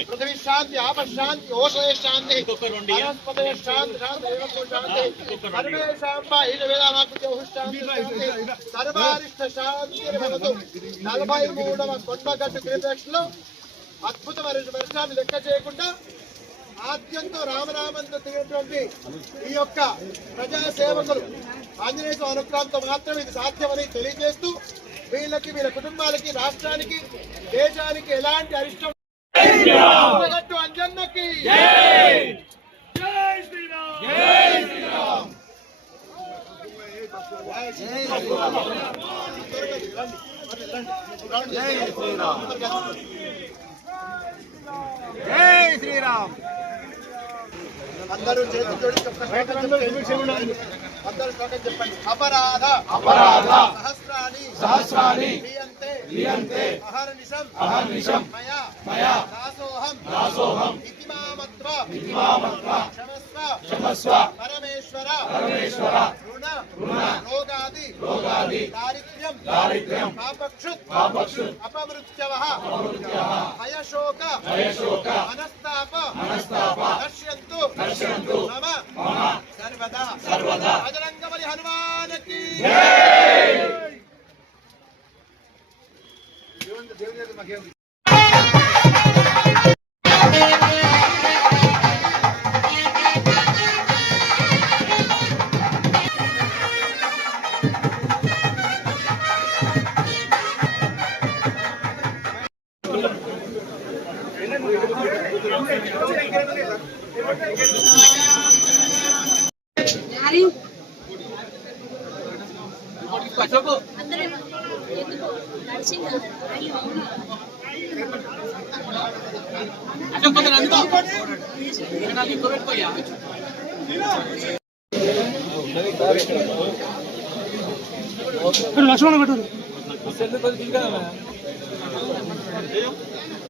पृथ्वी शांति आप शांति ओषधे शांति वनस्पते शांति शांति शांति सर्वेषां बाहिर वेदानाकृत्यो शांति सर्वारिष्ट शांति भवतु 43వ కొండగట్టు గిరిప్రదక్షిణలో అద్భుతమైన వర్షాన్ని లెక్క చేయకుండా ఆద్యంతో రామనామంతో తిరిగినటువంటి ఈ యొక్క ప్రజా సేవకులు ఆంజనేయ స్వామి అనుగ్రహంతో మాత్రమే ఇది సాధ్యమని తెలియజేస్తూ వీళ్ళకి వీళ్ళ కుటుంబాలకి రాష్ట్రానికి దేశానికి ఎలాంటి అరిష్టం అంజన్నకి జై శ్రీరామ్ జై శ్రీరామ్ జై శ్రీరామ్ జై శ్రీరామ్ అందరూ చేతులు జోడించి అందరూ శ్లోకం చెప్పండి అపరాధ అపరాధ సహస్రాణి సహస్రాణి క్రియంతే అహర్నిశం మయా దాసోహం ఇతిమామత్వ క్షమస్వ పరమేశ్వర రుణ రోగాది దారిద్ర్యం పాపక్షుత్ అపమృత్యవః భయశోక మనస్తాప నశ్యంతు మమ సర్వదా బజరంగబలి హనుమానికి లక్ష్మణ పెట్టారు